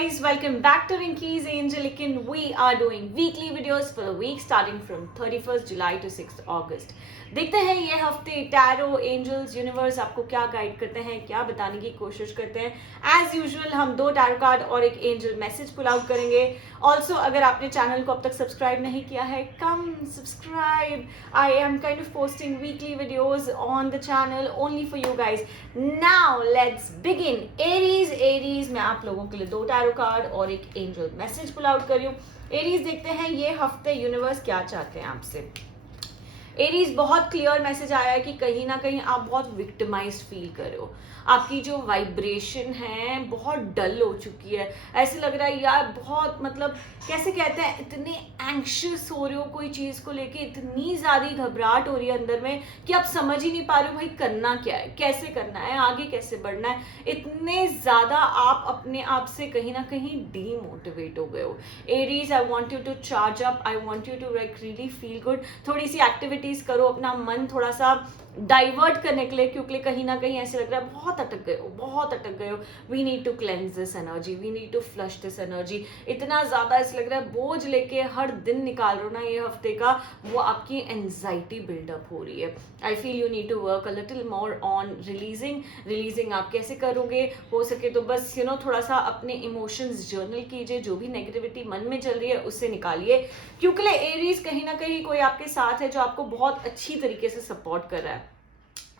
guys, welcome back to Rinky's Angelican. We are doing weekly videos for the week starting from 31st July to 6th August. देखते हैं ये हफ्ते tarot, angels, universe आपको क्या guide करते हैं, क्या बताने की कोशिश करते हैं. एज यूजुअल हम 2 टैरो कार्ड और एक एंजल मैसेज पुल आउट करेंगे. ऑल्सो अगर आपने चैनल को अब तक सब्सक्राइब नहीं किया है, come subscribe. I am kind of posting weekly videos on the channel only for you guys. Now let's begin. Aries मैं आप लोगों के लिए 2 टैरो कार्ड और एक एंजल मैसेज पुल आउट कर रही हूँ. एरीज देखते हैं ये हफ्ते यूनिवर्स क्या चाहते हैं आपसे. एरीज बहुत क्लियर मैसेज आया है कि कहीं ना कहीं आप बहुत विक्टिमाइज्ड फील कर रहे हो. आपकी जो वाइब्रेशन है बहुत डल हो चुकी है. ऐसे लग रहा है यार बहुत मतलब कैसे कहते हैं, इतने एंग्शियस हो रहे हो कोई चीज़ को लेके, इतनी ज़्यादा घबराहट हो रही है अंदर में कि आप समझ ही नहीं पा रहे हो भाई करना क्या है, कैसे करना है, आगे कैसे बढ़ना है. इतने ज़्यादा आप अपने आप से कहीं ना कहीं डीमोटिवेट हो गए हो. Aries, I want you to charge up, I want you to like really feel good. थोड़ी सी एक्टिविटीज़ करो, अपना मन थोड़ा सा डाइवर्ट करने के लिए, क्योंकि कहीं ना कहीं ऐसे लग रहा है बहुत अटक गए हो. We need to cleanse this energy, we need to flush this energy. इतना ज़्यादा ऐसे लग रहा है बोझ लेके हर दिन निकाल रहे हो ना ये हफ्ते का, वो आपकी एंजाइटी बिल्डअप हो रही है. I feel you need to work a little more on releasing. आप कैसे करोगे? हो सके तो बस थोड़ा सा अपने इमोशंस जर्नल कीजिए. जो भी नेगेटिविटी मन में चल रही है उससे निकालिए, क्योंकि एरीज कहीं ना कहीं कोई आपके साथ है जो आपको बहुत अच्छी तरीके से सपोर्ट कर रहा है.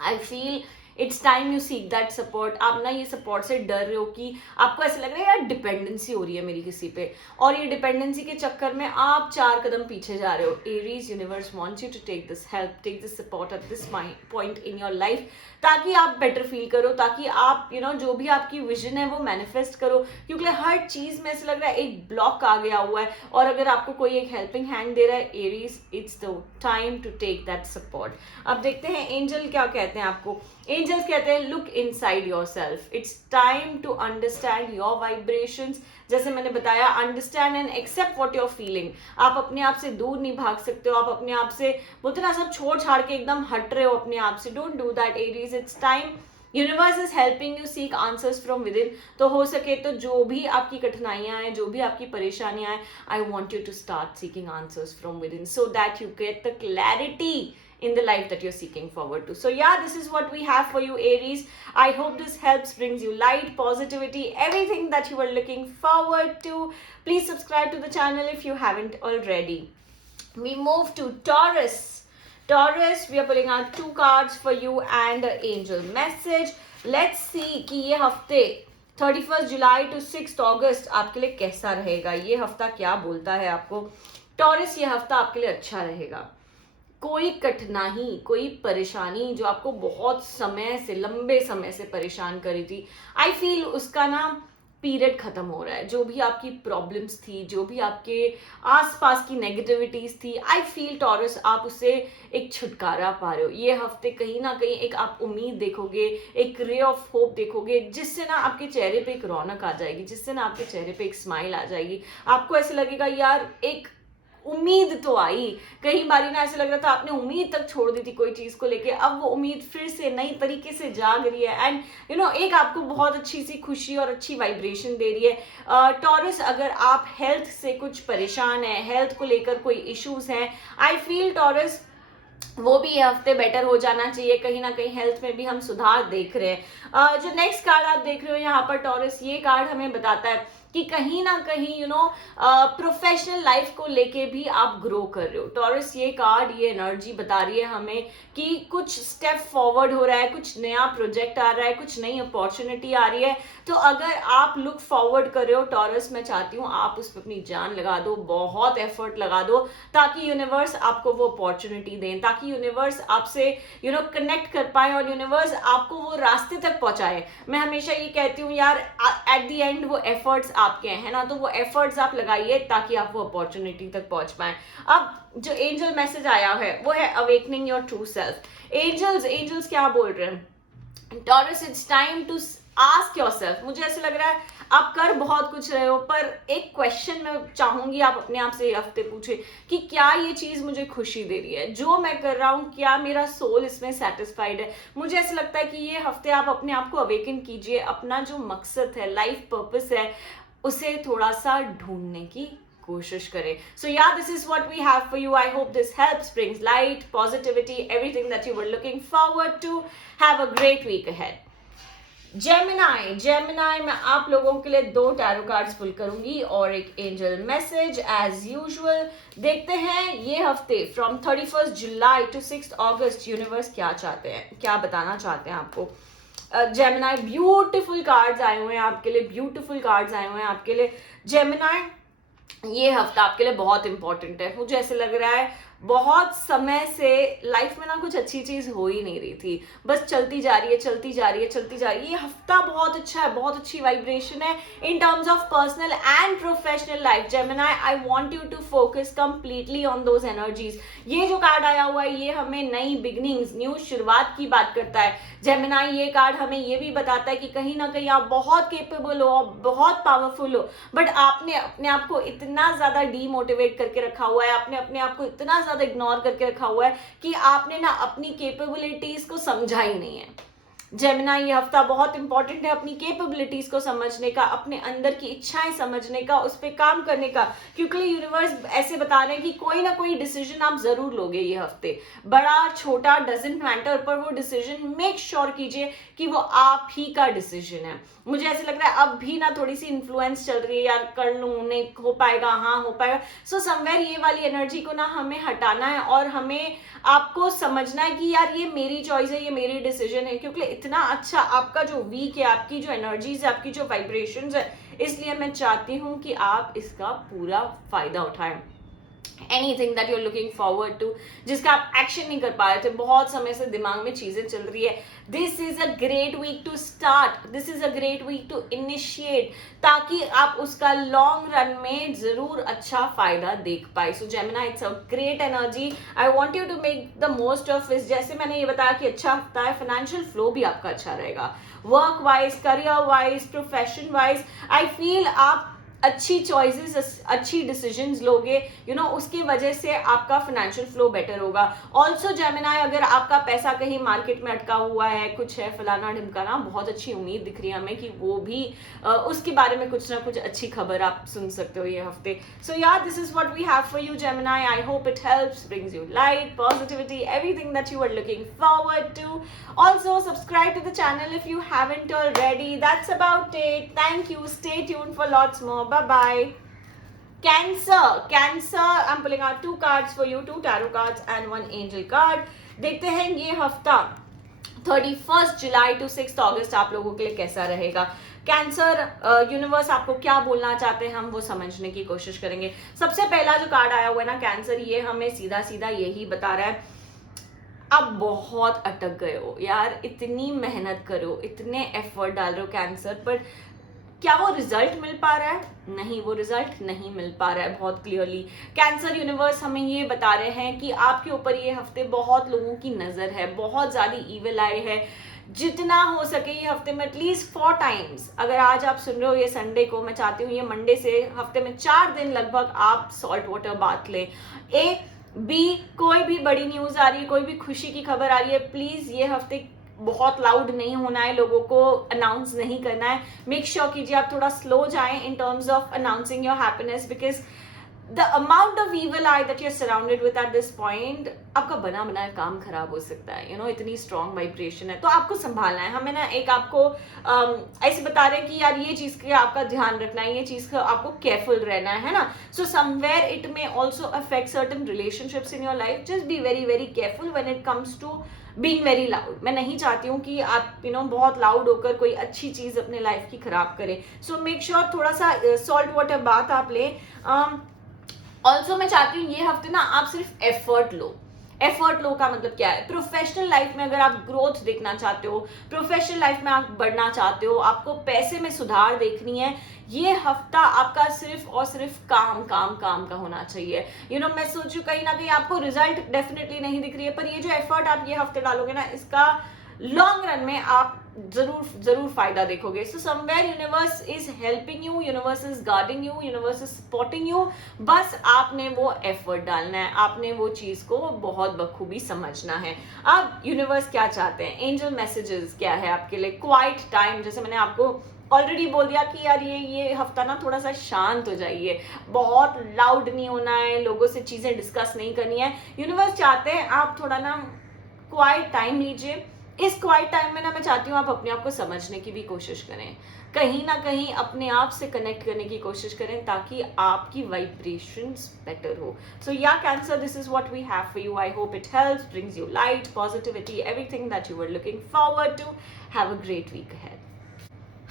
I feel it's time you seek that support. आप ना ये सपोर्ट से डर रहे हो कि आपको ऐसा लग रहा है यार डिपेंडेंसी हो रही है मेरी किसी पे, और ये डिपेंडेंसी के चक्कर में आप 4 कदम पीछे जा रहे हो. Aries, universe wants you to take this help, take this support at this point in your life, ताकि आप बेटर फील करो, ताकि आप जो भी आपकी विजन है वो मैनिफेस्ट करो. क्योंकि हर चीज में ऐसा लग रहा है एक ब्लॉक आ गया हुआ है, और अगर आपको कोई एक हेल्पिंग हैंड दे रहा है Aries, it's the time to take that support. अब देखते हैं एंजल क्या कहते हैं आपको. एंजल्स कहते हैं look inside yourself. It's time to understand your vibrations. जैसे मैंने बताया, understand and accept what you are feeling. आप अपने आप से दूर नहीं भाग सकते हो. आप अपने आप से बोलते ना सब छोड़ छाड़ के एकदम हट रहे हो अपने आप से. Don't do that Aries. It's time. Universe is helping you seek answers from with in. तो हो सके तो जो भी आपकी कठिनाइयां हैं, जो भी आपकी परेशानियां हैं, I want you to start seeking answers from within, so that you get the clarity in the life that you're seeking forward to. So yeah, this is what we have for you, Aries. I hope this helps, brings you light, positivity, everything that you are looking forward to. Please subscribe to the channel if you haven't already. We move to Taurus. Taurus, we are pulling out 2 cards for you and an angel message. Let's see कि ये हफ्ते 31st July to 6th अगस्त आपके लिए कैसा रहेगा. ये हफ्ता क्या बोलता है आपको. टॉरस, ये हफ्ता आपके लिए अच्छा रहेगा. कोई कठिनाई, कोई परेशानी जो आपको बहुत समय से, लंबे समय से परेशान करी थी, आई फील उसका ना पीरियड खत्म हो रहा है. जो भी आपकी प्रॉब्लम्स थी, जो भी आपके आसपास की नेगेटिविटीज थी, आई फील टॉरस आप उससे एक छुटकारा पा रहे हो. ये हफ्ते कहीं ना कहीं एक आप उम्मीद देखोगे, एक रे ऑफ होप देखोगे, जिससे ना आपके चेहरे पे एक रौनक आ जाएगी, जिससे ना आपके चेहरे पे एक स्माइल आ जाएगी. आपको ऐसे लगेगा यार एक उम्मीद तो आई. कई बारी ना ऐसे लग रहा था आपने उम्मीद तक छोड़ दी थी कोई चीज को लेके, अब वो उम्मीद फिर से नई तरीके से जाग रही है. एंड एक आपको बहुत अच्छी सी खुशी और अच्छी वाइब्रेशन दे रही है. टॉरस, अगर आप हेल्थ से कुछ परेशान है, हेल्थ को लेकर कोई इश्यूज हैं, आई फील टॉरस वो भी ये हफ्ते बेटर हो जाना चाहिए. कहीं ना कहीं हेल्थ में भी हम सुधार देख रहे हैं. जो नेक्स्ट कार्ड आप देख रहे हो यहाँ पर टॉरस, ये कार्ड हमें बताता है कि कहीं ना कहीं प्रोफेशनल लाइफ को लेके भी आप ग्रो कर रहे हो. टॉरस, ये कार्ड, ये एनर्जी बता रही है हमें कि कुछ स्टेप फॉरवर्ड हो रहा है, कुछ नया प्रोजेक्ट आ रहा है, कुछ नई अपॉर्चुनिटी आ रही है. तो अगर आप लुक फॉरवर्ड कर रहे हो टॉरस, मैं चाहती हूँ आप उस पर अपनी जान लगा दो, बहुत एफर्ट लगा दो, ताकि यूनिवर्स आपको वो अपॉर्चुनिटी दें, ताकि यूनिवर्स आपसे कनेक्ट कर पाए और यूनिवर्स आपको वो रास्ते तक पहुंचाए. मैं हमेशा ये कहती हूँ यार, एट द एंड वो एफर्ट्स आपके हैं ना, तो वो एफर्ट्स आप लगाइए ताकि आप वो अपॉर्चुनिटी तक पहुंच पाए. अब जो एंजल मैसेज आया है वो है awakening your true self. Angels क्या बोल रहे हैं Taurus, it's time to ask yourself. मुझे ऐसे लग रहा है आप कर बहुत कुछ रहे हो, पर एक क्वेश्चन मैं चाहूंगी आप अपने आप से ये हफ्ते पूछे कि क्या ये चीज मुझे खुशी दे रही है, जो मैं कर रहा हूँ, क्या मेरा सोल इसमें सेटिस्फाइड है. मुझे ऐसा लगता है कि ये हफ्ते आप अपने आप को अवेकन कीजिए. अपना जो मकसद है, लाइफ पर्पस है, उसे थोड़ा सा ढूंढने की कोशिश करें. So yeah, this is what we have for you. I hope this helps, brings light, positivity, everything that you were looking forward to. Have a great week ahead. Gemini मैं आप लोगों के लिए 2 टैरो कार्ड्स पुल करूंगी और एक angel message as usual. देखते हैं ये हफ्ते from 31st July to 6th August universe क्या चाहते हैं, क्या बताना चाहते हैं आपको. जेमिनाई ब्यूटीफुल कार्ड्स आए हुए हैं आपके लिए, ब्यूटीफुल कार्ड्स आए हुए हैं आपके लिए. जेमिनाई ये हफ्ता आपके लिए बहुत इंपॉर्टेंट है. मुझे ऐसे लग रहा है बहुत समय से लाइफ में ना कुछ अच्छी चीज हो ही नहीं रही थी, बस चलती जा रही है चलती जा रही है चलती जा रही है. ये हफ्ता बहुत अच्छा है, बहुत अच्छी वाइब्रेशन है in terms of personal and professional life. Gemini I want you to focus completely on those energies. ये जो कार्ड आया हुआ है ये हमें नई बिगनिंग्स, न्यू शुरुआत की बात करता है. जेमिनाई ये कार्ड हमें ये भी बताता है कि कहीं ना कहीं आप बहुत केपेबल हो, बहुत पावरफुल हो, बट आपने अपने आप को इतना ज्यादा डीमोटिवेट करके रखा हुआ है, आपने अपने आप को इतना ज्यादा इग्नोर करके रखा हुआ है कि आपने ना अपनी कैपेबिलिटीज को समझा ही नहीं है. जेमिनाई ये हफ्ता बहुत इंपॉर्टेंट है अपनी कैपेबिलिटीज को समझने का, अपने अंदर की इच्छाएं समझने का, उस पर काम करने का, क्योंकि यूनिवर्स ऐसे बता रहे हैं कि कोई ना कोई डिसीजन आप जरूर लोगे ये हफ्ते. बड़ा छोटा डजंट मैटर, पर वो डिसीजन मेक श्योर कीजिए कि वो आप ही का डिसीजन है. मुझे ऐसे लग रहा है अब भी ना थोड़ी सी इन्फ्लुएंस चल रही है, यार कर लूं, नहीं हो पाएगा, हाँ हो पाएगा. सो समवेयर ये वाली एनर्जी को ना हमें हटाना है और हमें आपको समझना है कि यार ये मेरी चॉइस है, ये मेरी डिसीजन है, क्योंकि इतना अच्छा आपका जो वीक है, आपकी जो एनर्जीज है, आपकी जो वाइब्रेशंस है, इसलिए मैं चाहती हूं कि आप इसका पूरा फायदा उठाएं. Anything that you are looking forward to, जिसका आप एक्शन नहीं कर पा रहे थे, बहुत समय से दिमाग में चीजें चल रही है, this is a great week to start, this is a great week to initiate, ताकि आप उसका लॉन्ग रन में जरूर अच्छा फायदा देख पाए. So Gemini it's a great energy, I want you to make the most of it. जैसे मैंने ये बताया कि अच्छा हफ्ता है, फाइनेंशियल फ्लो भी आपका अच्छा रहेगा, work wise, career wise, profession wise. I feel आप अच्छी चॉइसेस, अच्छी डिसीजंस लोगे, यू नो, उसकी वजह से आपका फाइनेंशियल फ्लो बेटर होगा. ऑल्सो जेमिनाई अगर आपका पैसा कहीं मार्केट में अटका हुआ है, कुछ है फलाना ढिमकाना, बहुत अच्छी उम्मीद दिख रही है हमें कि वो भी उसके बारे में कुछ ना कुछ अच्छी खबर आप सुन सकते हो ये हफ्ते. सो यार this is what we have for you Gemini. I hope it helps, brings you light, positivity, everything that you are looking forward to. Also subscribe to the channel if you haven't already. That's about it. Thank you. Stay tuned for lots more. Bye bye. Cancer, I'm pulling out 2 cards for you, 2 tarot cards and 1 angel card. देखते हैं ये हफ्ता 31st July to 6th अगस्त आप लोगों के लिए कैसा रहेगा. कैंसर, यूनिवर्स आपको क्या बोलना चाहते हैं हम वो समझने की कोशिश करेंगे. सबसे पहला जो कार्ड आया हुआ है ना कैंसर, ये हमें सीधा सीधा यही बता रहा है आप बहुत अटक गए हो यार, इतनी मेहनत करो, इतने एफर्ट डाल रहे हो कैंसर, पर क्या वो रिजल्ट मिल पा रहा है? नहीं, वो रिजल्ट नहीं मिल पा रहा है बहुत क्लियरली. कैंसर यूनिवर्स हमें ये बता रहे हैं कि आपके ऊपर ये हफ्ते बहुत लोगों की नजर है, बहुत ज्यादा ईविल आई है. जितना हो सके ये हफ्ते में एटलीस्ट 4 टाइम्स, अगर आज आप सुन रहे हो ये संडे को, मैं चाहती हूँ ये मंडे से हफ्ते में 4 दिन लगभग आप सॉल्ट वाटर बाथ लें. बी, कोई भी बड़ी न्यूज आ रही है, कोई भी खुशी की खबर आ रही है, प्लीज ये हफ्ते बहुत लाउड नहीं होना है, लोगों को अनाउंस नहीं करना है. मेक श्योर कीजिए आप थोड़ा स्लो जाएं इन terms of announcing your happiness, because the amount of evil eye that you're surrounded with at this point, आपका बना बनाया काम खराब हो सकता है. यू नो, इतनी स्ट्रॉन्ग वाइब्रेशन है, तो आपको संभालना है. हमें ना एक आपको ऐसे बता रहे हैं कि यार ये चीज का आपका ध्यान रखना है, ये चीज का आपको केयरफुल रहना है ना. So somewhere it may also affect certain relationships in your life. Just be very very careful when it comes to being very loud. मैं नहीं चाहती हूँ कि आप यू नो बहुत लाउड होकर कोई अच्छी चीज अपने लाइफ की खराब करें. सो मेक श्योर थोड़ा सा सॉल्ट वाटर बाथ आप लें. ऑल्सो मैं चाहती हूँ ये हफ्ते ना आप सिर्फ एफर्ट लो. एफर्ट लो का मतलब क्या है? प्रोफेशनल लाइफ में अगर आप ग्रोथ देखना चाहते हो, प्रोफेशनल लाइफ में आप बढ़ना चाहते हो, आपको पैसे में सुधार देखनी है, ये हफ्ता आपका सिर्फ और सिर्फ काम काम काम का होना चाहिए. यू नो, मैं सोचूं कहीं ना कहीं आपको रिजल्ट डेफिनेटली नहीं दिख रही है, पर ये जो एफर्ट आप ये हफ्ते डालोगे ना, इसका लॉन्ग रन में आप जरूर फायदा देखोगे. So somewhere universe is helping you, universe is guarding you, universe is supporting you. बस आपने वो एफर्ट डालना है, आपने वो चीज को बहुत बखूबी समझना है. अब यूनिवर्स क्या चाहते हैं, एंजल मैसेजेस क्या है आपके लिए? क्वाइट टाइम, जैसे मैंने आपको ऑलरेडी बोल दिया कि यार ये हफ्ता ना थोड़ा सा शांत हो जाइए, बहुत लाउड नहीं होना है, लोगों से चीज़ें डिस्कस नहीं करनी है। यूनिवर्स चाहते हैं आप थोड़ा ना क्वाइट टाइम लीजिए। इस क्वाइट टाइम में ना मैं चाहती हूँ आप अपने आप को समझने की भी कोशिश करें, कहीं ना कहीं अपने आप से कनेक्ट करने की कोशिश करें, ताकि आपकी वाइब्रेशंस बेटर हो। So yeah Cancer, this is what we have for you. I hope it helps, brings you light, positivity, everything that you were looking forward to. Have a great week ahead.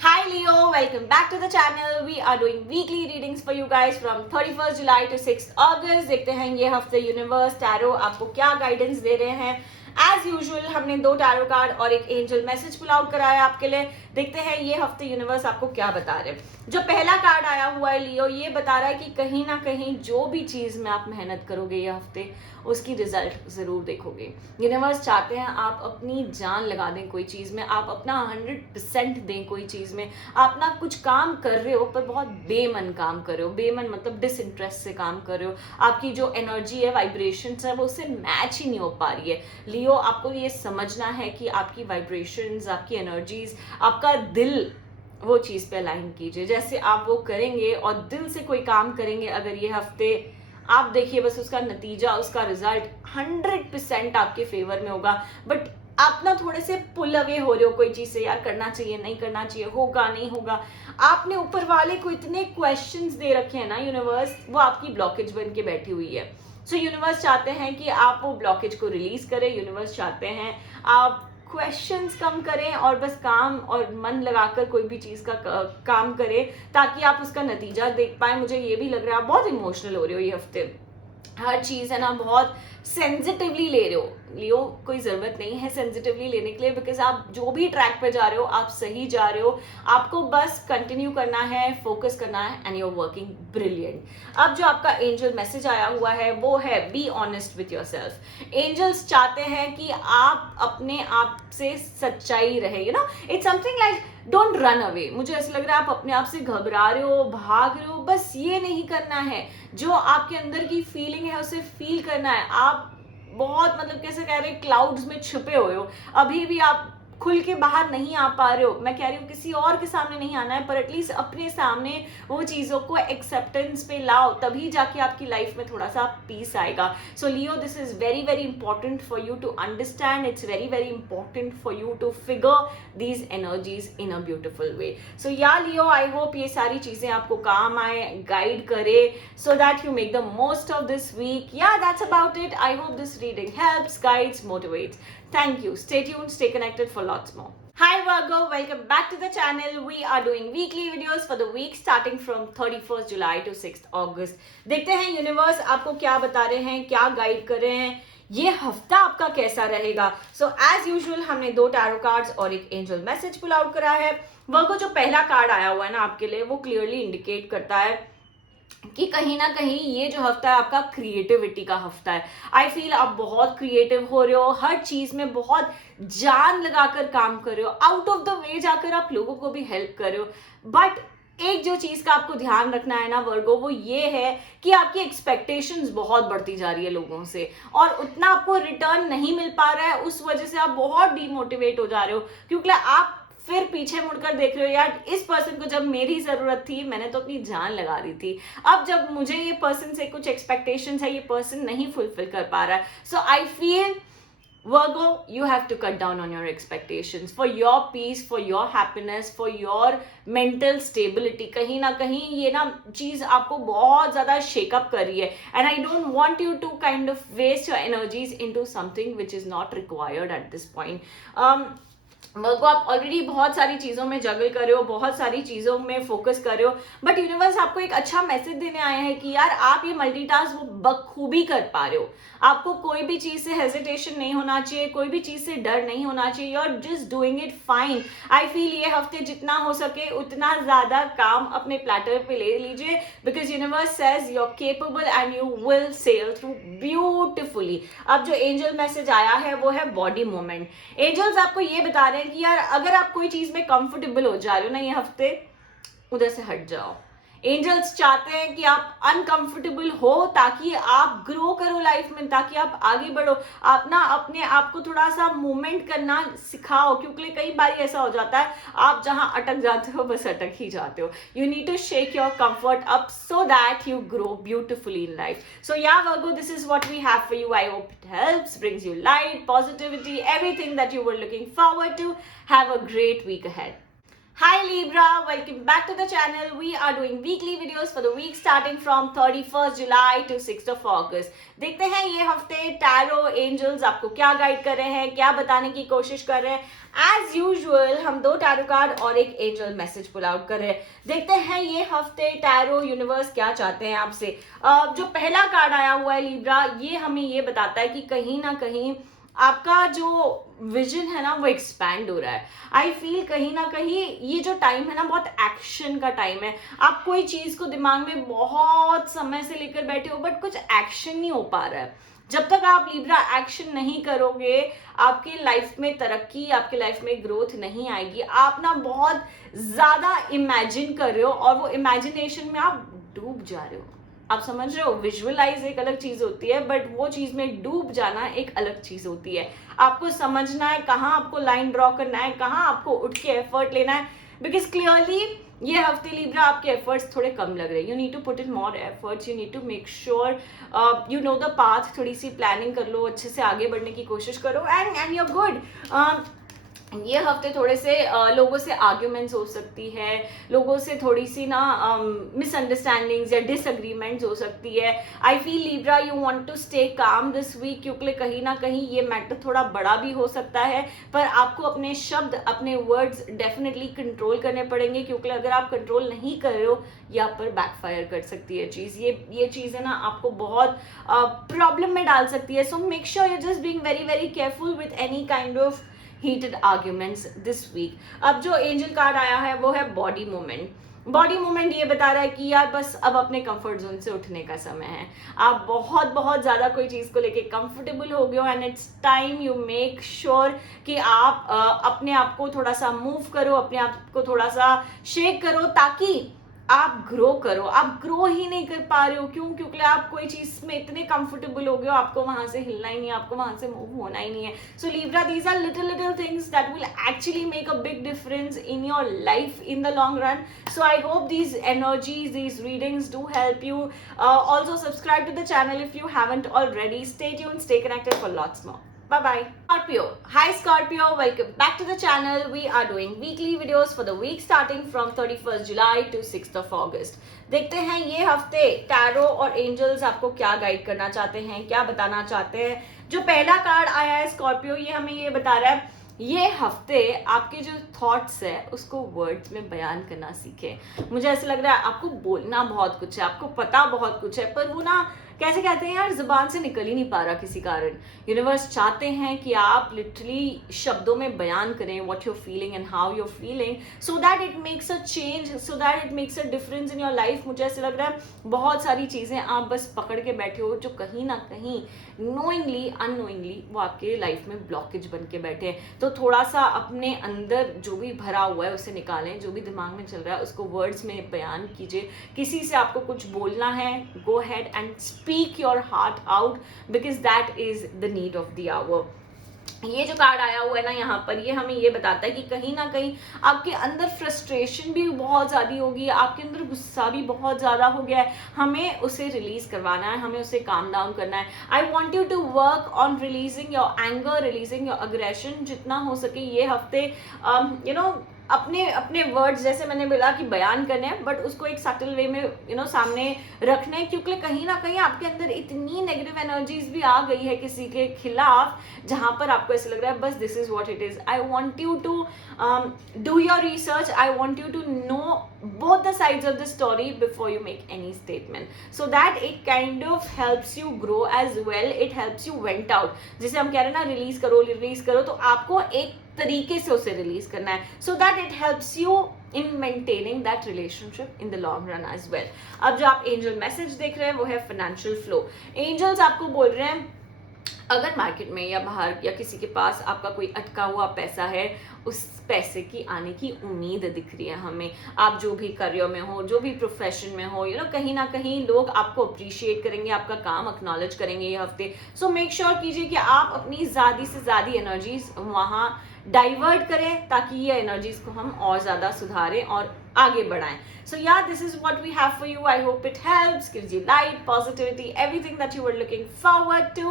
Hi Leo, welcome back to the channel. We are doing weekly readings for you guys from 31st July to 6th August. देखते हैं ये हफ्ते universe tarot आपको क्या guidance दे रहे हैं। As usual हमने 2 tarot card और एक एंजल मैसेज पुल आउट कराया आपके लिए। देखते हैं ये हफ्ते यूनिवर्स आपको क्या बता रहे हैं। जो पहला कार्ड आया हुआ है लियो, ये बता रहा है कि कहीं ना कहीं जो भी चीज में आप मेहनत करोगे ये हफ्ते, उसकी रिजल्ट जरूर देखोगे। यूनिवर्स चाहते हैं आप अपनी जान लगा दें कोई चीज में, आप अपना 100% दें कोई चीज में। आप ना कुछ काम कर रहे हो पर बहुत बेमन काम कर रहे हो, बेमन मतलब डिसइंटरेस्ट से काम कर रहे हो। आपकी जो एनर्जी है, वाइब्रेशंस है, वो उससे मैच ही नहीं हो पा रही है। लियो आपको ये समझना है कि आपकी वाइब्रेशंस, आपकी एनर्जीज, आपका दिल, वो चीज पे अलाइन कीजिए। जैसे आप वो करेंगे और दिल से कोई काम करेंगे अगर ये हफ्ते, आप देखिए बस उसका नतीजा, उसका रिजल्ट 100% आपके फेवर में होगा। बट आप ना थोड़े से पुल अवे हो रहे हो कोई चीज से, यार करना चाहिए नहीं करना चाहिए, होगा नहीं होगा। आपने ऊपर वाले को इतने क्वेश्चंस दे रखे हैं ना यूनिवर्स, वो आपकी ब्लॉकेज बन के बैठी हुई है। सो यूनिवर्स चाहते हैं कि आप वो ब्लॉकेज को रिलीज करें। यूनिवर्स चाहते हैं आप क्वेश्चंस कम करें और बस काम और मन लगाकर कोई भी चीज का काम करें, ताकि आप उसका नतीजा देख पाए। मुझे ये भी लग रहा है आप बहुत इमोशनल हो रहे हो ये हफ्ते, हर चीज है ना बहुत सेंसिटिवली ले रहे हो। लियो कोई जरूरत नहीं है सेंसिटिवली लेने के लिए, बिकॉज आप जो भी ट्रैक पे जा रहे हो आप सही जा रहे हो। आपको बस कंटिन्यू करना है, फोकस करना है, and you are working brilliant. अब जो आपका एंजल मैसेज आया हुआ है वो है be honest with yourself. Angels चाहते हैं कि आप अपने आप से सच्चाई रहे, you know it's something like don't run away. मुझे ऐसा लग रहा है आप अपने आप से घबरा रहे हो, भाग रहे हो, बस ये नहीं करना है। जो आपके अंदर की फीलिंग है उसे फील करना है। आप बहुत मतलब कैसे कह रहे हैं, क्लाउड्स में छुपे हुए हो, अभी भी आप खुल के बाहर नहीं आ पा रहे हो। मैं कह रही हूँ किसी और के सामने नहीं आना है, पर एटलीस्ट अपने सामने वो चीजों को एक्सेप्टेंस पे लाओ, तभी जाके आपकी लाइफ में थोड़ा सा पीस आएगा। So Leo, this is very very important for you to understand, it's very very important for you to figure these energies in a beautiful way. So yeah Leo, I hope ये सारी चीजें आपको काम आए, guide करे, so that you make the most of this week. Yeah, that's about it. I hope this reading helps, guides, motivates. Thank you. Stay tuned, stay connected for lots more. Hi Virgo, welcome back to the channel. We are doing weekly videos for the week starting from 31st July to 6th August. देखते हैं universe आपको क्या बता रहे हैं, क्या guide कर रहे हैं, ये हफ्ता आपका कैसा रहेगा। सो एज यूजुअल हमने 2 टैरो कार्ड्स और एक एंजल मैसेज पुल आउट करा है। वर्गो, जो पहला कार्ड आया हुआ है ना आपके लिए, वो क्लियरली इंडिकेट करता है कि कहीं ना कहीं ये जो हफ्ता है आपका क्रिएटिविटी का हफ्ता है। आई फील आप बहुत क्रिएटिव हो रहे हो, हर चीज में बहुत जान लगाकर काम कर रहे हो, आउट ऑफ द वे जाकर आप लोगों को भी हेल्प कर रहे हो। बट एक जो चीज का आपको ध्यान रखना है ना वर्गो, वो ये है कि आपकी एक्सपेक्टेशंस बहुत बढ़ती जा रही है लोगों से, और उतना आपको रिटर्न नहीं मिल पा रहा है। उस वजह से आप बहुत डीमोटिवेट हो जा रहे हो, क्योंकि आप फिर पीछे मुड़कर देख रहे हो, यार इस पर्सन को जब मेरी जरूरत थी मैंने तो अपनी जान लगा दी थी, अब जब मुझे ये पर्सन से कुछ एक्सपेक्टेशंस है ये पर्सन नहीं फुलफिल कर पा रहा है। So I feel Virgo, you have to cut down on your expectations for your peace, for your happiness, for your mental stability. कहीं ना कहीं ये ना चीज आपको बहुत ज्यादा शेकअप कर रही है, and I don't want you to kind of waste your energies into something which is not required at this point. वर्गो, आप ऑलरेडी बहुत सारी चीजों में जगल कर रहे हो, बहुत सारी चीजों में फोकस कर रहे हो, बट यूनिवर्स आपको एक अच्छा मैसेज देने आए हैं कि यार आप ये मल्टीटास्क वो बखूबी कर पा रहे हो। आपको कोई भी चीज से हेजिटेशन नहीं होना चाहिए, कोई भी चीज से डर नहीं होना चाहिए, you are just doing it fine. I feel ये हफ्ते जितना हो सके उतना ज्यादा काम अपने प्लेटर पे ले लीजिए, because universe says you are capable and you will sail through beautifully. अब जो एंजल मैसेज आया है वो है बॉडी मूवमेंट। एंजल्स आपको ये बता रहे हैं कि यार अगर आप कोई चीज में कंफर्टेबल हो जा रहे हो ना ये हफ्ते, उधर से हट जाओ। एंजल्स चाहते हैं कि आप अनकंफर्टेबल हो ताकि आप ग्रो करो लाइफ में, ताकि आप आगे बढ़ो, आप ना अपने आप को थोड़ा सा मूवमेंट करना सिखाओ, क्योंकि कई बार ऐसा हो जाता है आप जहां अटक जाते हो बस अटक ही जाते हो. You need to shake your comfort up so that you grow beautifully in life. So yeah, Virgo, this is what we have for you. I hope it helps, brings you light, positivity, everything that you were looking forward to. Have a great week ahead. Hi Libra, welcome back to the channel. We are doing weekly videos for the week starting from 31st July to 6th of August. देखते हैं ये हफ्ते tarot angels आपको क्या guide कर रहे हैं, क्या बताने की कोशिश कर रहे हैं. एज यूजुअल हम 2 टैरो कार्ड और एक एंजल मैसेज पुल आउट कर रहे हैं. देखते हैं ये हफ्ते टैरो यूनिवर्स क्या चाहते हैं आपसे. जो पहला कार्ड आया हुआ है लिब्रा, ये हमें ये बताता है कि कहीं ना कहीं आपका जो विजन है ना वो एक्सपैंड हो रहा है. आई फील कहीं ना कहीं ये जो टाइम है ना बहुत एक्शन का टाइम है. आप कोई चीज को दिमाग में बहुत समय से लेकर बैठे हो बट कुछ एक्शन नहीं हो पा रहा है. जब तक आप लिब्रा एक्शन नहीं करोगे आपके लाइफ में तरक्की, आपके लाइफ में ग्रोथ नहीं आएगी. आप ना बहुत ज्यादा इमेजिन कर रहे हो और वो इमेजिनेशन में आप डूब जा रहे हो. आप समझ रहे हो, विजुअलाइज एक अलग चीज होती है बट वो चीज में डूब जाना एक अलग चीज होती है. आपको समझना है कहाँ आपको लाइन ड्रॉ करना है, कहाँ आपको उठ के एफर्ट लेना है. बिकॉज क्लियरली ये हफ्ते लिब्रा आपके एफर्ट्स थोड़े कम लग रहे हैं. You need to put in more efforts, you need to make sure you know the path. थोड़ी सी प्लानिंग कर लो, अच्छे से आगे बढ़ने की कोशिश करो एंड यू आर गुड. ये हफ्ते थोड़े से लोगों से आर्ग्यूमेंट्स हो सकती है, लोगों से थोड़ी सी ना मिसअंडरस्टैंडिंग्स या डिसएग्रीमेंट्स हो सकती है. I feel Libra you want to stay calm this week, क्योंकि कहीं ना कहीं ये मैटर थोड़ा बड़ा भी हो सकता है. पर आपको अपने शब्द, अपने वर्ड्स डेफिनेटली कंट्रोल करने पड़ेंगे, क्योंकि अगर आप कंट्रोल नहीं कर रहे हो यहाँ पर बैकफायर कर सकती है चीज़. ये चीज़ है ना आपको बहुत प्रॉब्लम में डाल सकती है. सो make sure you just being very very careful with any kind of heated arguments this week. अब जो एंजल कार्ड आया है वो है बॉडी मूवमेंट. बॉडी मूवमेंट ये बता रहा है कि यार बस अब अपने कंफर्ट जोन से उठने का समय है. आप बहुत बहुत ज्यादा कोई चीज को लेके कंफर्टेबल हो गए हो and it's time you make sure कि आप अपने आप को थोड़ा सा मूव करो, अपने आप को थोड़ा सा शेक करो ताकि आप ग्रो करो. आप ग्रो ही नहीं कर पा रहे हो. क्यों? क्योंकि आप कोई चीज में इतने कंफर्टेबल हो गए हो, आपको वहां से हिलना ही नहीं है, आपको वहां से मूव होना ही नहीं है. So Libra, these are little things that will actually make a big difference in your life in the long run. So I hope these energies, these readings do help you. Also subscribe to the channel if you haven't already. Stay tuned, stay connected for lots more. Bye-bye. Scorpio. Hi Scorpio, welcome back to the channel. We are doing weekly videos for the week starting from 31st July to 6th of August. देखते हैं ये हफ्ते tarot और angels आपको क्या guide करना चाहते हैं, क्या बताना चाहते हैं. जो पहला कार्ड आया है स्कॉर्पियो, ये हमें ये बता रहा है ये हफ्ते आपके जो थॉट्स है उसको वर्ड्स में बयान करना सीखें. मुझे ऐसा लग रहा है आपको बोलना बहुत कुछ है, आपको पता बहुत कुछ है, पर वो ना कैसे कहते हैं यार जुबान से निकल ही नहीं पा रहा किसी कारण. यूनिवर्स चाहते हैं कि आप लिटरली शब्दों में बयान करें what you feeling and how you feeling, so that it makes a change, so that it makes a difference in your life. मुझे ऐसा लग रहा है बहुत सारी चीजें आप बस पकड़ के बैठे हो जो कहीं ना कहीं नोइंगली अननोइंगली वो आपके लाइफ में ब्लॉकेज बन के बैठे हैं. तो थोड़ा सा अपने अंदर जो भी भरा हुआ है उसे निकालें, जो भी दिमाग में चल रहा है उसको वर्ड्स में बयान कीजिए. किसी से आपको कुछ बोलना है, go ahead and speak your heart out because that is the need of the hour. ये जो कार्ड आया हुआ है ना यहाँ पर, ये हमें ये बताता है कि कहीं ना कहीं आपके अंदर फ्रस्ट्रेशन भी बहुत ज़्यादा होगी, आपके अंदर गुस्सा भी बहुत ज़्यादा हो गया है. हमें उसे रिलीज करवाना है, हमें उसे काम डाउन करना है. I want you to work on releasing your anger, releasing your aggression. जितना हो सके ये हफ्ते यू नो अपने वर्ड्स, जैसे मैंने बोला कि बयान करने हैं बट उसको एक सटल वे में सामने रखने हैं, क्योंकि कहीं ना कहीं आपके अंदर इतनी नेगेटिव एनर्जीज भी आ गई है किसी के खिलाफ जहां पर आपको ऐसा लग रहा है बस this is what it is. I want you to do your research, I want you to know both the sides of the story before you make any statement, so that it kind of helps you grow as well. It helps you vent out. जैसे हम कह रहे हैं ना release करो, तो आपको एक तरीके से उसे रिलीज करना है, so that it helps you in maintaining that relationship in the long run as well. अब जो आप एंजल मैसेज देख रहे हैं वो है फाइनेंशियल फ्लो. एंजल्स आपको बोल रहे हैं अगर मार्केट में या बाहर या किसी के पास आपका कोई अटका हुआ पैसा है, उस पैसे की आने की उम्मीद दिख रही है हमें। आप जो भी करियर में हो, जो भी प्रोफेशन में हो, कहीं ना कहीं लोग आपको अप्रिशिएट करेंगे, आपका काम एक्नॉलेज करेंगे ये हफ्ते। सो मेक श्योर कीजिए कि आप अपनी ज़्यादा से ज़्यादा एनर्जीज वहाँ डाइवर्ट करें, ताकि ये एनर्जीज को हम और ज़्यादा सुधारें और आगे बढ़ाएं। So yeah, this is what we have for you. I hope it helps, gives you light, positivity, everything that you were looking forward to.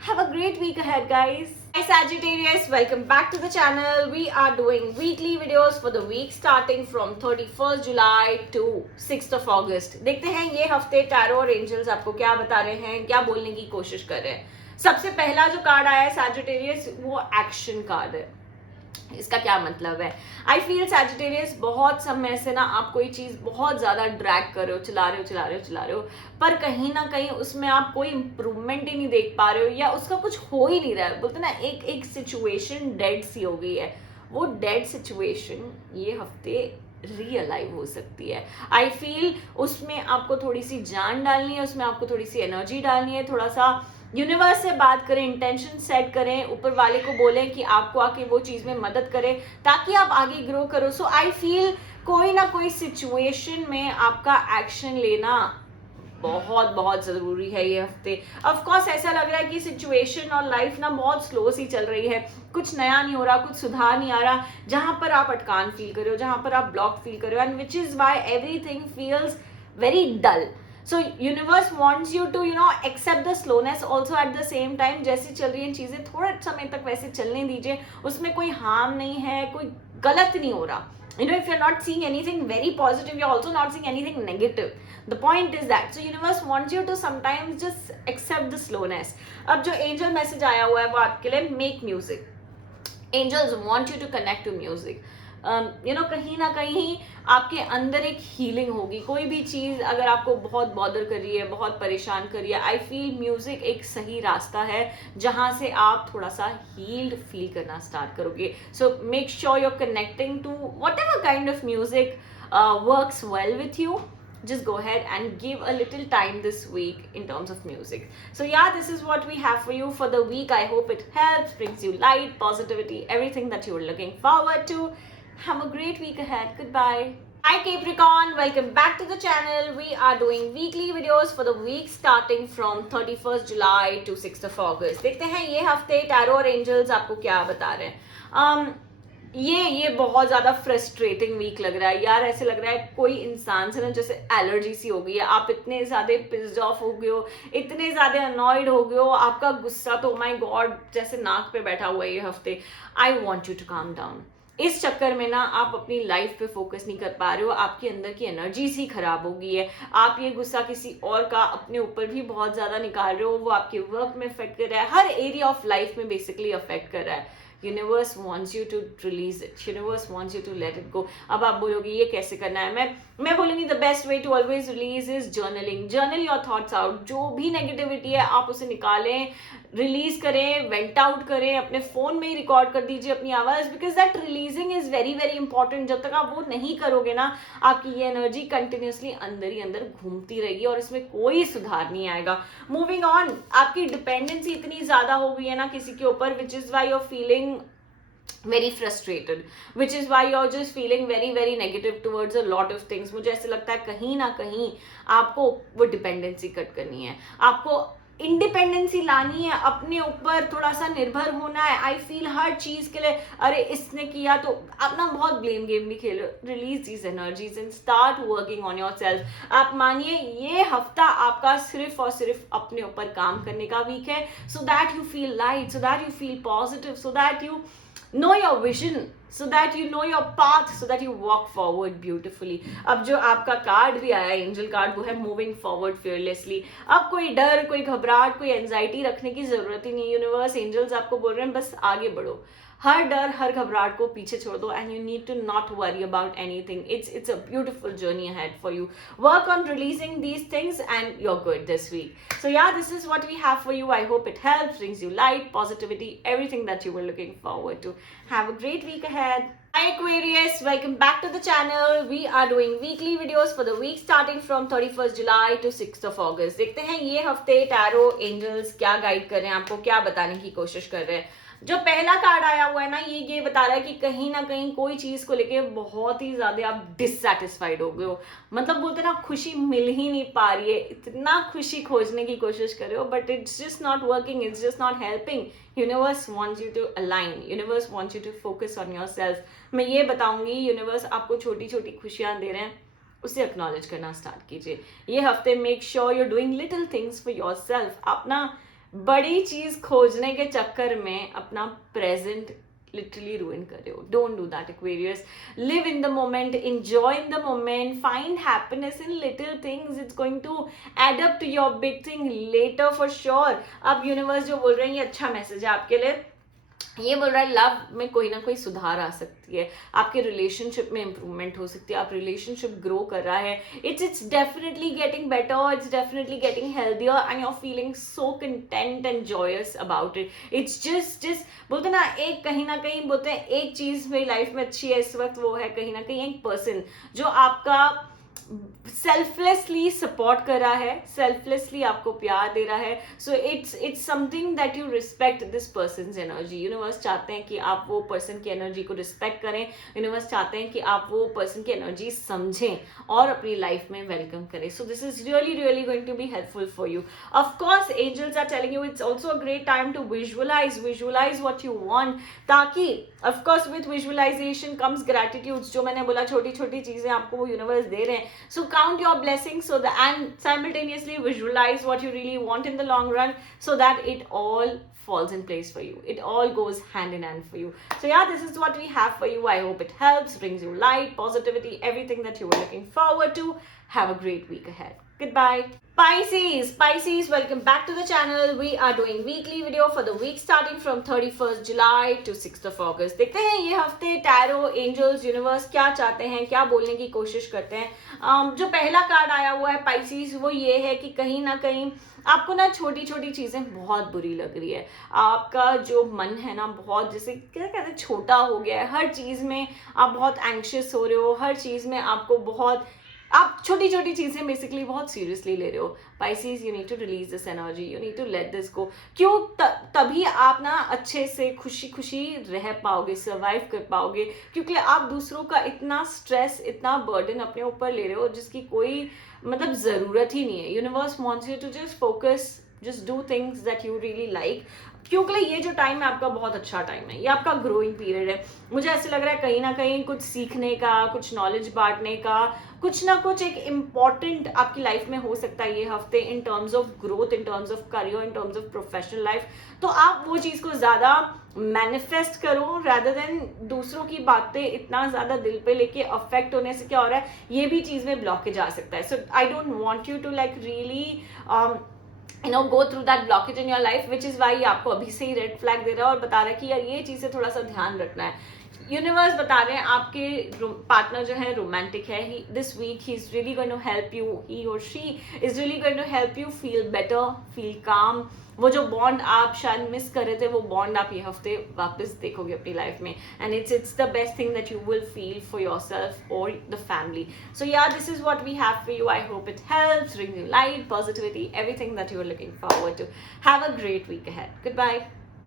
Have a great week ahead, guys. Hi Sagittarius, welcome back to the channel. We are doing weekly videos for the week starting from 31st July to 6th of August. देखते हैं ये हफ्ते tarot और angels आपको क्या बता रहे हैं, क्या बोलने की कोशिश कर रहे हैं। सबसे पहला जो कार्ड आया है सैजिटेरियस, वो एक्शन कार्ड है। इसका क्या मतलब है? आई फील सैजिटेरियस, बहुत समय से ना आप कोई चीज बहुत ज्यादा ड्रैग कर रहे हो, चला रहे हो, पर कहीं ना कहीं उसमें आप कोई इंप्रूवमेंट ही नहीं देख पा रहे हो, या उसका कुछ हो ही नहीं रहा है। बोलते ना एक सिचुएशन डेड सी हो गई है। वो डेड सिचुएशन ये हफ्ते रियलाइव हो सकती है। आई फील उसमें आपको थोड़ी सी जान डालनी है, उसमें आपको थोड़ी सी एनर्जी डालनी है, थोड़ा सा यूनिवर्स से बात करें, इंटेंशन सेट करें, ऊपर वाले को बोलें कि आपको आके वो चीज़ में मदद करें ताकि आप आगे ग्रो करो। सो आई फील कोई ना कोई सिचुएशन में आपका एक्शन लेना बहुत बहुत ज़रूरी है ये हफ्ते। ऑफ कोर्स ऐसा लग रहा है कि सिचुएशन और लाइफ ना बहुत स्लो सी चल रही है, कुछ नया नहीं हो रहा, कुछ सुधार नहीं आ रहा। जहाँ पर आप अटकान फील कर रहे हो, जहाँ पर आप ब्लॉक फील कर रहे हो, and which is why everything feels very dull. So universe wants you to accept the slowness also at the same time। जैसी चल रही हैं चीज़ें थोड़ा समय तक वैसे चलने दीजिए, उसमें कोई हार्म नहीं है, कोई गलत नहीं हो रहा। If you're not seeing anything very positive, you're also not seeing anything negative. The point is that so universe wants you to sometimes just accept the slowness। अब जो angel message आया हुआ है वो आपके लिए make music। Angels want you to connect to music। कहीं ना कहीं आपके अंदर एक हीलिंग होगी। कोई भी चीज़ अगर आपको बहुत बॉदर कर रही है, बहुत परेशान कर रही है, आई फील म्यूजिक एक सही रास्ता है जहाँ से आप थोड़ा सा हील्ड फील करना स्टार्ट करोगे। So make sure you are connecting to whatever kind of music works well with you. Just go ahead and give a little time this week in terms of music. So yeah, this is what we have for you for the week. I hope it helps, brings you light, positivity, everything that you were looking forward to. Have a great week ahead. Goodbye. Hi Capricorn, welcome back to the channel. We are doing weekly videos for the week starting from 31st July to 6th of August. देखते हैं ये हफ्ते tarot और angels आपको क्या बता रहे हैं। ये बहुत ज़्यादा फ्रस्ट्रेटिंग वीक लग रहा है यार। ऐसे लग रहा है कोई इंसान से ना जैसे एलर्जी सी हो गई है। आप इतने ज़्यादा पिस्ड ऑफ हो गए हो, इतने ज़्यादा अनॉयड हो गए हो, आपका गुस्सा तो माय गॉड जैसे नाक पे बैठा हुआ है ये हफ्ते। I want you to calm down. इस चक्कर में ना आप अपनी लाइफ पे फोकस नहीं कर पा रहे हो, आपके अंदर की एनर्जी सी खराब हो गई है। आप ये गुस्सा किसी और का अपने ऊपर भी बहुत ज़्यादा निकाल रहे हो, वो आपके वर्क में अफेक्ट कर रहा है, हर एरिया ऑफ लाइफ में बेसिकली अफेक्ट कर रहा है। Universe wants you to release it, universe wants you to let it go. अब आप बोलोगे ये कैसे करना है? मैं बोलूँगी the best way to always release is journaling. Journal your thoughts out. जो भी नेगेटिविटी है आप उसे निकालें, रिलीज करें, वेंट आउट करें, अपने फोन में ही रिकॉर्ड कर दीजिए अपनी आवाज़, because that releasing is very very important. जब तक आप वो नहीं करोगे ना, आपकी ये एनर्जी कंटिन्यूसली अंदर ही अंदर घूमती रहेगी और इसमें कोई सुधार नहीं आएगा। मूविंग ऑन, आपकी डिपेंडेंसी इतनी ज़्यादा हो गई है ना किसी के ऊपर, विच is why you're feeling very frustrated, which is why you're just feeling very very negative towards a lot of things। मुझे ऐसे लगता है कहीं ना कहीं आपको वो डिपेंडेंसी कट करनी है, आपको इंडिपेंडेंसी लानी है, अपने ऊपर थोड़ा सा निर्भर होना है। आई फील हर चीज़ के लिए अरे इसने किया तो आप ना बहुत ब्लेम गेम भी खेलो। Release these energies and start working on your self. आप मानिए ये हफ्ता आपका सिर्फ और सिर्फ अपने ऊपर काम करने का वीक है, सो that you feel light, so that you feel positive, so that you know your vision, so that you know your path, so that you walk forward beautifully। अब जो आपका कार्ड भी आया एंजल कार्ड, वो है moving forward fearlessly। अब कोई डर, कोई घबराहट, कोई एंजाइटी रखने की जरूरत ही नहीं। यूनिवर्स एंजल्स आपको बोल रहे हैं बस आगे बढ़ो, हर डर हर घबराहट को पीछे छोड़ दो, and you need to not worry about anything. It's a beautiful journey ahead for you. Work on releasing these things and you're good this week। So yeah, this is what we have for you. I hope it helps, brings you light, positivity, everything that you were looking forward to। Have a great week ahead। Hi Aquarius, welcome back to the channel. We are doing weekly videos for the week starting from 31st July to 6th of August. देखते हैं ये हफ्ते tarot angels क्या guide कर रहे हैं, आपको क्या बताने की कोशिश कर रहे हैं. जो पहला कार्ड आया हुआ है ना, ये बता रहा है कि कहीं ना कहीं कोई चीज को लेके बहुत ही ज्यादा आप डिससेटिस्फाइड हो गए हो. मतलब बोलते ना, खुशी मिल ही नहीं पा रही है. इतना खुशी खोजने की कोशिश कर रहे हो, but it's just not working, it's just not helping. Universe wants you to align, universe wants you to focus on yourself. मैं ये बताऊंगी, यूनिवर्स आपको छोटी छोटी खुशियां दे रहे हैं, उसे एक्नॉलेज करना स्टार्ट कीजिए. ये हफ्ते make sure you doing little things for your self. आप ना बड़ी चीज खोजने के चक्कर में अपना प्रेजेंट literally ruin कर रहे हो. Don't do that, Aquarius. Live in the moment, enjoy in the moment, find happiness in little things. It's going to add up to your big thing later for sure. अब universe जो बोल रहे हैं ये अच्छा मैसेज है आपके लिए. ये बोल रहा है लव में कोई ना कोई सुधार आ सकती है, आपके रिलेशनशिप में इंप्रूवमेंट हो सकती है, आप रिलेशनशिप ग्रो कर रहा है. It's definitely getting better, it's definitely getting healthier and you are feeling so content and joyous about it. It's just बोलते ना, एक कहीं ना कहीं बोलते हैं एक चीज मेरी लाइफ में अच्छी है इस वक्त, वो है कहीं ना कहीं एक पर्सन जो आपका सेल्फलेसली सपोर्ट कर रहा है, सेल्फलेसली आपको प्यार दे रहा है. So it's something that you respect this persons energy. Universe चाहते हैं कि आप वो पर्सन की एनर्जी को रिस्पेक्ट करें. यूनिवर्स चाहते हैं कि आप वो पर्सन की एनर्जी समझें और अपनी लाइफ में वेलकम करें. So this is really really going to be helpful for you. Of course angels are telling you it's also a great time to visualize what you want, ताकि of course with visualization comes gratitudes. जो मैंने बोला, छोटी छोटी चीजें आपको वो universe दे रहे हैं. So count your blessings and simultaneously visualize what you really want in the long run, so that it all falls in place for you. It all goes hand in hand for you. So yeah, this is what we have for you. I hope it helps, brings you light, positivity, everything that you were looking forward to. Have a great week ahead. Goodbye. Pisces, welcome back to the channel. We are doing weekly video for the week starting from 31st July to 6th of August. देखते हैं ये हफ्ते tarot angels universe क्या चाहते हैं, क्या बोलने की कोशिश करते हैं. जो पहला कार्ड आया हुआ है पाइसेस, वो ये है कि कहीं ना कहीं आपको ना छोटी छोटी चीजें बहुत बुरी लग रही है. आपका जो मन है ना, बहुत जैसे क्या कहते हैं, छोटा हो गया है. हर चीज में आप बहुत एंग्शियस हो रहे हो, हर चीज में आपको बहुत, आप छोटी छोटी चीजें बेसिकली बहुत सीरियसली ले रहे हो. Pisces, you need to release this energy, you need to let this go. क्यों? तभी आप ना अच्छे से खुशी खुशी रह पाओगे, सर्वाइव कर पाओगे. क्योंकि आप दूसरों का इतना स्ट्रेस, इतना बर्डन अपने ऊपर ले रहे हो जिसकी कोई मतलब जरूरत ही नहीं है. Universe wants you to just focus, just do things that you really like. क्योंकि ये जो टाइम है आपका बहुत अच्छा टाइम है, ये आपका ग्रोइंग पीरियड है. मुझे ऐसे लग रहा है कहीं ना कहीं कुछ सीखने का, कुछ नॉलेज बांटने का, कुछ ना कुछ एक इम्पॉर्टेंट आपकी लाइफ में हो सकता है ये हफ्ते, इन terms of growth, in terms of career, in terms of professional life. तो आप वो चीज को ज्यादा मैनिफेस्ट करो rather देन दूसरों की बातें इतना ज्यादा दिल पे लेके अफेक्ट होने से क्या हो रहा है, ये भी चीज में ब्लॉकेज आ सकता है. So I don't want you to like really go through that blockage in your life, which is why ये आपको अभी से ही रेड फ्लैग दे रहा है और बता रहा है कि यार ये चीजें थोड़ा सा ध्यान रखना है. यूनिवर्स बता रहे हैं आपके पार्टनर जो है रोमांटिक है. This week he is really going to help you, he और she is really going to help you feel better, feel calm. वो जो बॉन्ड आप शायद मिस कर रहे थे, वो बॉन्ड आप ये हफ्ते वापस देखोगे अपनी लाइफ में. And it's the best thing that you will feel for yourself और the family. So yeah, this is what we have for you. I hope it helps, brings you light, positivity, everything that you are looking forward to. Have a great week ahead. Good bye.